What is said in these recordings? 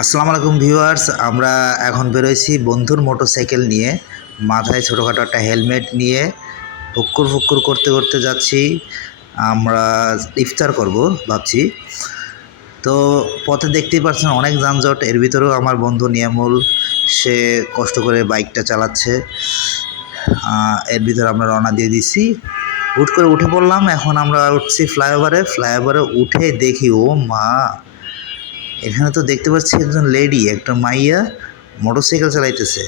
আসসালামু আলাইকুম ভিউয়ার্স, আমরা এখন বেরোইছি বন্ধুর মোটরসাইকেল নিয়ে, মাথায় ছোটোখাটো একটা হেলমেট নিয়ে ফুক্কুর ফুক্কুর করতে করতে যাচ্ছি। আমরা ইফতার করব ভাবছি। তো পথে দেখতেই পাচ্ছেন অনেক যানজট, এর ভিতরেও আমার বন্ধু নিয়ামুল সে কষ্ট করে বাইকটা চালাচ্ছে। এর ভিতরে আমরা রওনা দিয়ে দিচ্ছি, হুট করে উঠে পড়লাম। এখন আমরা উঠছি ফ্লাইওভারে উঠে দেখি ও মা, এখানে তো দেখতে পাচ্ছি একজন লেডি, একটা মাইয়া মোটরসাইকেল চালাইতেছে।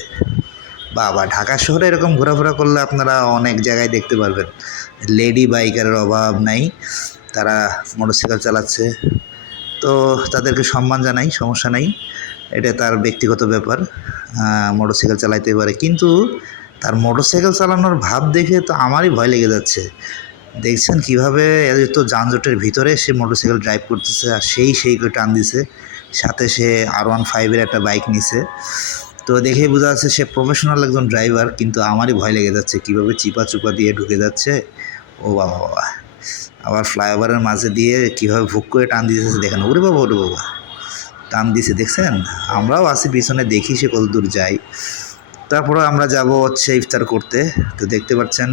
বাবা, ঢাকা শহরে এরকম ঘোরাফেরা করলে আপনারা অনেক জায়গায় দেখতে পারবেন লেডি বাইকারের অভাব নাই, তারা মোটরসাইকেল চালাচ্ছে। তো তাদেরকে সম্মান জানাই, সমস্যা নাই, এটা তার ব্যক্তিগত ব্যাপার, মোটরসাইকেল চালাইতে পারে। কিন্তু তার মোটরসাইকেল চালানোর ভাব দেখে তো আমারই ভয় লেগে যাচ্ছে। দেখছেন কীভাবে এত যানজটের ভিতরে সে মোটরসাইকেল ড্রাইভ করতেছে, আর সেই করে টান দিছে। সাথে সে R15-এর একটা বাইক নিছে। তো দেখেই বোঝা যাচ্ছে সে প্রফেশনাল একজন ড্রাইভার, কিন্তু আমারই ভয় লেগে যাচ্ছে কীভাবে চিপা চুপা দিয়ে ঢুকে যাচ্ছে। ও বাবা বাবা, আবার ফ্লাইওভারের মাঝে দিয়ে কীভাবে ভুক করে টান দিতেছে দেখেন। ওরে বাবা, টান দিছে দেখছেন। আমরাও আছি পিছনে, দেখি সে কত দূর যায়। তারপরে আমরা যাব হচ্ছে ইফতার করতে। তো দেখতে পাচ্ছেন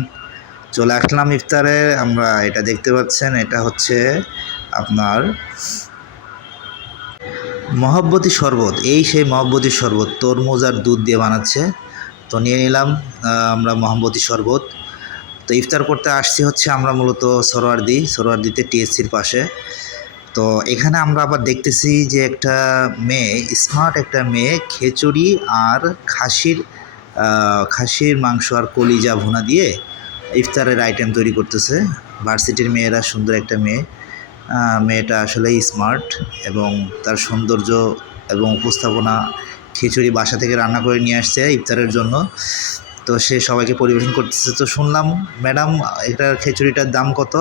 চলে আসলাম ইফতারে। আমরা এটা দেখতে পাচ্ছেন, এটা হচ্ছে আপনার মহব্বতী শরবত। এই সেই মহব্বতী শরবত তরমুজ আর দুধ দিয়ে বানাচ্ছে। তো নিয়ে নিলাম আমরা মহব্বতী শরবত। তো ইফতার করতে আসছি হচ্ছে আমরা মূলত সোহরাওয়ার্দীতে টিএসসির পাশে। তো এখানে আমরা আবার দেখতেছি যে একটা মেয়ে, স্মার্ট একটা মেয়ে, খিচুড়ি আর খাসির মাংস আর কলিজা ভুনা দিয়ে ইফতারের আইটেম তৈরি করতেছে। ভার্সিটির মেয়েরা, সুন্দর একটা মেয়ে, মেয়েটা আসলেই স্মার্ট, এবং তার সৌন্দর্য এবং উপস্থাপনা। খিচুড়ি বাসা থেকে রান্না করে নিয়ে আসছে ইফতারের জন্য, তো সে সবাইকে পরিবেশন করতেছে। তো শুনলাম, ম্যাডাম এটার খিচুড়িটার দাম কত?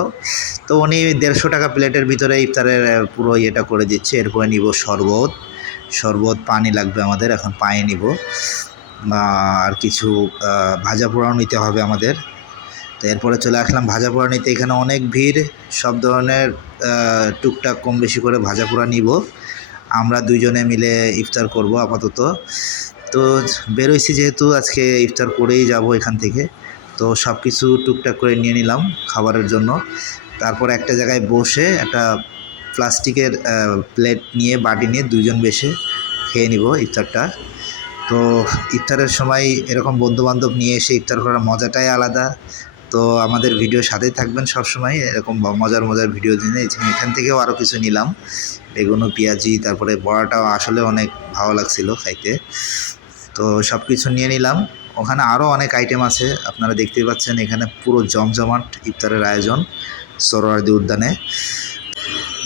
তো উনি 150 টাকা প্লেটের ভিতরে ইফতারের পুরো ইয়েটা করে দিচ্ছে। এরপরে নিব শরবত, পানি লাগবে আমাদের, এখন পানি নিব, আর কিছু ভাজা পোড়াও নিতে হবে আমাদের। তো এরপরে চলে আসলাম ভাজা পোড়া নিতে। এখানে অনেক ভিড়, সব ধরনের টুকটাক কম বেশি করে ভাজা পোড়া নিব। আমরা দুইজনে মিলে ইফতার করব আপাতত। তো বেরোইছি যেহেতু, আজকে ইফতার করেই যাব এখান থেকে। তো সব কিছু টুকটাক করে নিয়ে নিলাম খাবারের জন্য। তারপর একটা জায়গায় বসে একটা প্লাস্টিকের প্লেট নিয়ে, বাটি নিয়ে দুইজন বসে খেয়ে নিব ইফতারটা। তো ইফতারের সময় এরকম বন্ধুবান্ধব নিয়ে এসে ইফতার করার মজাটাই আলাদা। তো আমাদের ভিডিওর সাথেই থাকবেন সবসময়, এরকম মজার ভিডিও দিনে। এখান থেকেও আরও কিছু নিলাম, বেগুন, পেঁয়াজি, তারপরে বড়াটাও আসলে অনেক ভালো লাগছিল খাইতে। তো সব কিছু নিয়ে নিলাম। ওখানে আরও অনেক আইটেম আছে, আপনারা দেখতেই পাচ্ছেন। এখানে পুরো জমজমাট ইফতারের আয়োজন সোহরাওয়ার্দী উদ্যানে।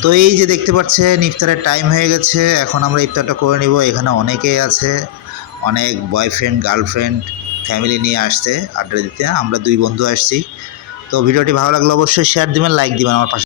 তো এই যে দেখতে পাচ্ছেন ইফতারের টাইম হয়ে গেছে, এখন আমরা ইফতারটা করে নিব। এখানে অনেকেই আছে, অনেক বয়ফ্রেন্ড গার্লফ্রেন্ড ফ্যামিলি নিয়ে আসছে আড্ডা দিতে। আমরা 2 বন্ধু আসছি। তো ভিডিওটি ভালো লাগলে অবশ্যই শেয়ার দিবেন, লাইক দিবেন, আমার পাশে